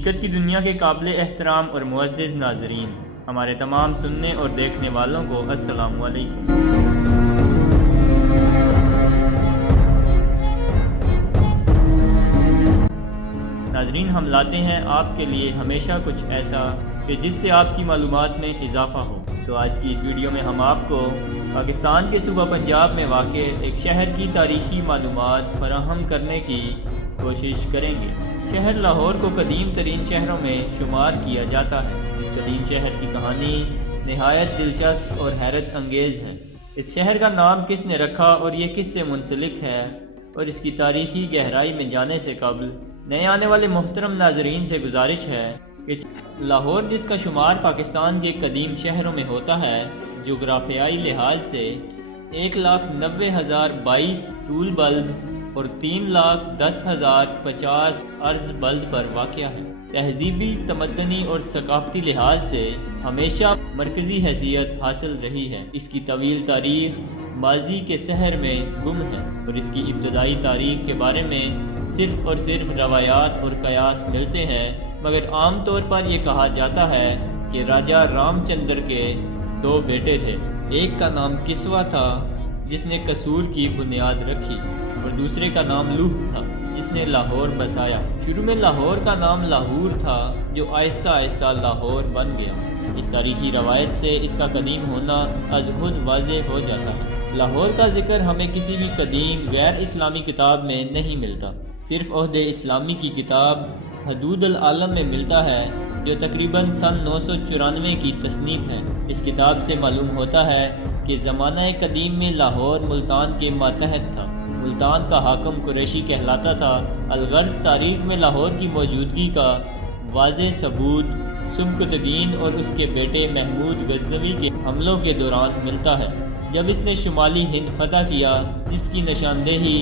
حقیقت کی دنیا کے قابل احترام اور معزز ناظرین، ہمارے تمام سننے اور دیکھنے والوں کو السلام علیکم۔ ناظرین، ہم لاتے ہیں آپ کے لیے ہمیشہ کچھ ایسا کہ جس سے آپ کی معلومات میں اضافہ ہو۔ تو آج کی اس ویڈیو میں ہم آپ کو پاکستان کے صوبہ پنجاب میں واقع ایک شہر کی تاریخی معلومات فراہم کرنے کی کوشش کریں گے۔ شہر لاہور کو قدیم ترین شہروں میں شمار کیا جاتا ہے۔ اس قدیم شہر کی کہانی نہایت دلچسپ اور حیرت انگیز ہے۔ اس شہر کا نام کس نے رکھا اور یہ کس سے منسلک ہے، اور اس کی تاریخی گہرائی میں جانے سے قبل نئے آنے والے محترم ناظرین سے گزارش ہے کہ لاہور، جس کا شمار پاکستان کے قدیم شہروں میں ہوتا ہے، جغرافیائی لحاظ سے 1,90,022 طول بلد اور 3,10,050 عرض بلد پر واقع ہے۔ تہذیبی، تمدنی اور ثقافتی لحاظ سے ہمیشہ مرکزی حیثیت حاصل رہی ہے۔ اس کی طویل تاریخ ماضی کے سحر میں گم ہے، اور اس کی ابتدائی تاریخ کے بارے میں صرف اور صرف روایات اور قیاس ملتے ہیں، مگر عام طور پر یہ کہا جاتا ہے کہ راجہ رام چندر کے 2 بیٹے تھے۔ ایک کا نام کسوا تھا، جس نے قصور کی بنیاد رکھی، اور دوسرے کا نام لوح تھا، جس نے لاہور بسایا۔ شروع میں لاہور کا نام لاہور تھا، جو آہستہ آہستہ لاہور بن گیا۔ اس تاریخی روایت سے اس کا قدیم ہونا از خود واضح ہو جاتا ہے۔ لاہور کا ذکر ہمیں کسی بھی قدیم غیر اسلامی کتاب میں نہیں ملتا، صرف عہد اسلامی کی کتاب حدود العالم میں ملتا ہے، جو تقریباً سن 994 کی تصنیف ہے۔ اس کتاب سے معلوم ہوتا ہے کہ زمانہ قدیم میں لاہور ملتان کے ماتحت تھا۔ ملتان کا حاکم قریشی کہلاتا تھا۔ الغرض تاریخ میں لاہور کی موجودگی کا واضح ثبوت سبکت الدین اور اس کے بیٹے محمود غزنوی کے حملوں کے دوران ملتا ہے، جب اس نے شمالی ہند فتح کیا، جس کی نشاندہی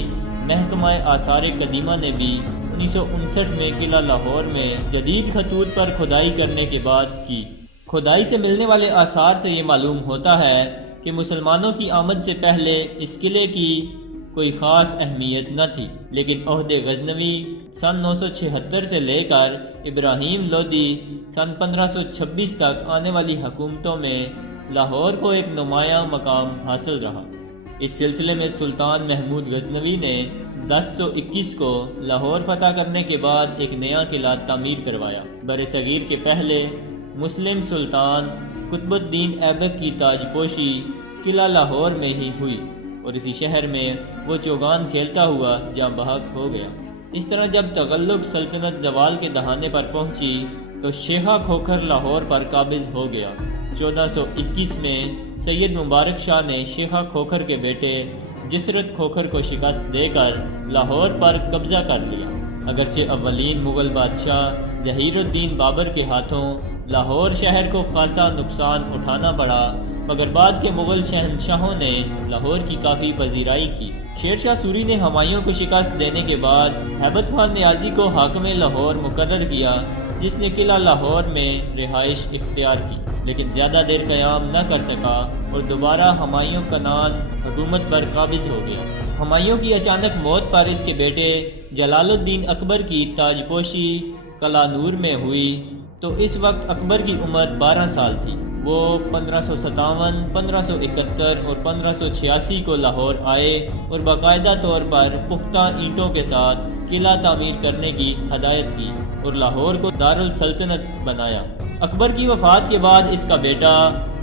محکمہ آثار قدیمہ نے بھی 1959 میں قلعہ لاہور میں جدید خطوط پر کھدائی کرنے کے بعد کی۔ کھدائی سے ملنے والے آثار سے یہ معلوم ہوتا ہے کہ مسلمانوں کی آمد سے پہلے اس قلعے کی کوئی خاص اہمیت نہ تھی، لیکن عہد غزنوی سن 976 سے لے کر ابراہیم لودھی سن 1526 تک آنے والی حکومتوں میں لاہور کو ایک نمایاں مقام حاصل رہا۔ اس سلسلے میں سلطان محمود غزنوی نے 1021 کو لاہور فتح کرنے کے بعد ایک نیا قلعہ تعمیر کروایا۔ برصغیر کے پہلے مسلم سلطان قطب الدین ایبک کی تاج پوشی قلعہ لاہور میں ہی ہوئی، اور اسی شہر میں وہ چوگان کھیلتا ہوا جاں بحق ہو گیا۔ اس طرح جب تغلق سلطنت زوال کے دہانے پر پہنچی تو شیخا کھوکھر لاہور پر قابض ہو گیا۔ 1421 میں سید مبارک شاہ نے شیخا کھوکھر کے بیٹے جسرت کھوکھر کو شکست دے کر لاہور پر قبضہ کر لیا۔ اگرچہ اولین مغل بادشاہ جہیر الدین بابر کے ہاتھوں لاہور شہر کو خاصا نقصان اٹھانا پڑا، مگر بعد کے مغل شہنشاہوں نے لاہور کی کافی پذیرائی کی۔ شیر شاہ سوری نے ہمایوں کو شکست دینے کے بعد ہیبت خان نیازی کو حاکم لاہور مقرر کیا، جس نے قلعہ لاہور میں رہائش اختیار کی، لیکن زیادہ دیر قیام نہ کر سکا اور دوبارہ ہمایوں کنان حکومت پر قابض ہو گیا۔ ہمایوں کی اچانک موت پر اس کے بیٹے جلال الدین اکبر کی تاج پوشی قلعہ نور میں ہوئی، تو اس وقت اکبر کی عمر 12 سال تھی۔ وہ 1557، 1571 اور 1586 کو لاہور آئے اور باقاعدہ طور پر پختہ اینٹوں کے ساتھ قلعہ تعمیر کرنے کی ہدایت کی اور لاہور کو دارالسلطنت بنایا۔ اکبر کی وفات کے بعد اس کا بیٹا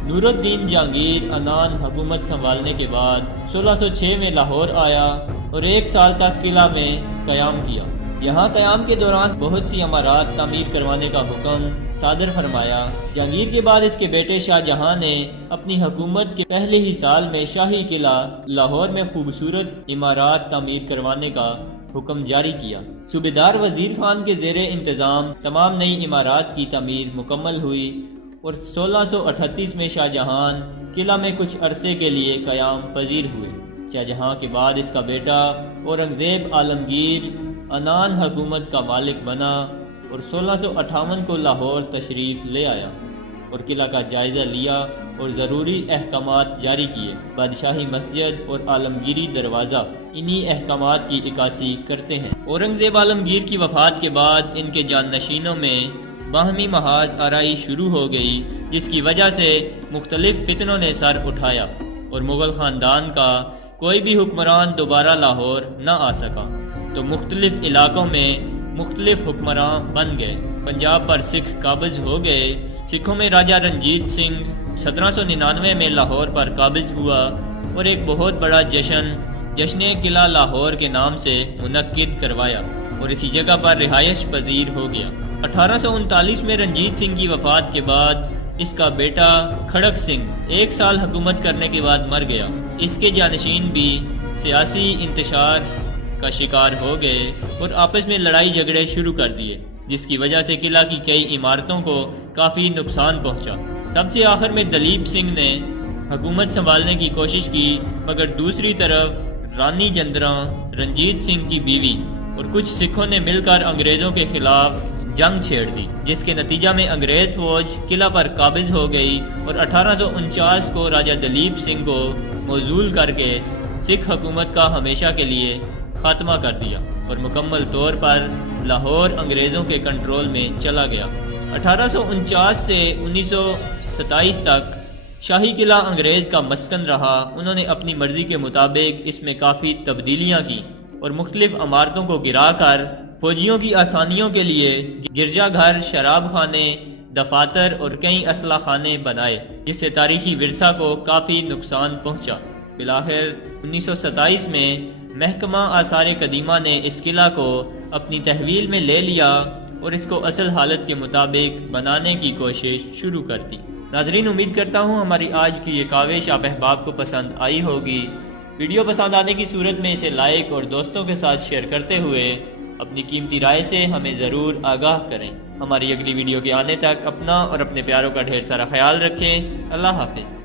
نور الدین جہانگیر انان حکومت سنبھالنے کے بعد 1606 میں لاہور آیا اور 1 سال تک قلعہ میں قیام کیا۔ یہاں قیام کے دوران بہت سی عمارات تعمیر کروانے کا حکم صادر فرمایا۔ جہانگیر کے بعد اس کے بیٹے شاہ جہاں نے اپنی حکومت کے پہلے ہی سال میں شاہی قلعہ لاہور میں خوبصورت عمارات تعمیر کروانے کا حکم جاری کیا۔ صوبیدار وزیر خان کے زیر انتظام تمام نئی عمارات کی تعمیر مکمل ہوئی، اور 1638 میں شاہ جہاں قلعہ میں کچھ عرصے کے لیے قیام پذیر ہوئے۔ شاہ جہاں کے بعد اس کا بیٹا اورنگزیب عالمگیر انان حکومت کا مالک بنا اور 1658 کو لاہور تشریف لے آیا، اور قلعہ کا جائزہ لیا اور ضروری احکامات جاری کیے۔ بادشاہی مسجد اور عالمگیری دروازہ انہی احکامات کی عکاسی کرتے ہیں۔ اورنگزیب عالمگیر کی وفات کے بعد ان کے جانشینوں میں باہمی محاذ آرائی شروع ہو گئی، جس کی وجہ سے مختلف فتنوں نے سر اٹھایا اور مغل خاندان کا کوئی بھی حکمران دوبارہ لاہور نہ آ سکا، تو مختلف علاقوں میں مختلف حکمران بن گئے۔ پنجاب پر سکھ قابض ہو گئے۔ سکھوں میں راجہ رنجیت سنگھ 1799 میں لاہور پر قابض ہوا اور ایک بہت بڑا جشن قلعہ لاہور کے نام سے منعقد کروایا اور اسی جگہ پر رہائش پذیر ہو گیا۔ 1839 میں رنجیت سنگھ کی وفات کے بعد اس کا بیٹا کھڑک سنگھ 1 سال حکومت کرنے کے بعد مر گیا۔ اس کے جانشین بھی سیاسی انتشار کا شکار ہو گئے اور آپس میں لڑائی جھگڑے شروع کر دیے، جس کی وجہ سے قلعہ کی کئی عمارتوں کو کافی نقصان پہنچا۔ سب سے آخر میں دلیپ سنگھ نے حکومت سنبھالنے کی کوشش کی، مگر دوسری طرف رانی جندراں رنجیت سنگھ کی بیوی اور کچھ سکھوں نے مل کر انگریزوں کے خلاف جنگ چھیڑ دی، جس کے نتیجہ میں انگریز فوج قلعہ پر قابض ہو گئی اور 1849 کو راجہ دلیپ سنگھ کو معزول کر کے سکھ حکومت کا ہمیشہ کے لیے خاتمہ کر دیا اور مکمل طور پر لاہور انگریزوں کے کنٹرول میں چلا گیا۔ 1849 سے 1927 تک شاہی قلعہ انگریز کا مسکن رہا۔ انہوں نے اپنی مرضی کے مطابق اس میں کافی تبدیلیاں کی اور مختلف عمارتوں کو گرا کر فوجیوں کی آسانیوں کے لیے گرجا گھر، شراب خانے، دفاتر اور کئی اسلحہ خانے بنائے، جس سے تاریخی ورثہ کو کافی نقصان پہنچا۔ بالآخر 1927 میں محکمہ آثار قدیمہ نے اس قلعہ کو اپنی تحویل میں لے لیا اور اس کو اصل حالت کے مطابق بنانے کی کوشش شروع کر دی۔ ناظرین، امید کرتا ہوں ہماری آج کی یہ کاوش آپ احباب کو پسند آئی ہوگی۔ ویڈیو پسند آنے کی صورت میں اسے لائک اور دوستوں کے ساتھ شیئر کرتے ہوئے اپنی قیمتی رائے سے ہمیں ضرور آگاہ کریں۔ ہماری اگلی ویڈیو کے آنے تک اپنا اور اپنے پیاروں کا ڈھیر سارا خیال رکھیں۔ اللہ حافظ۔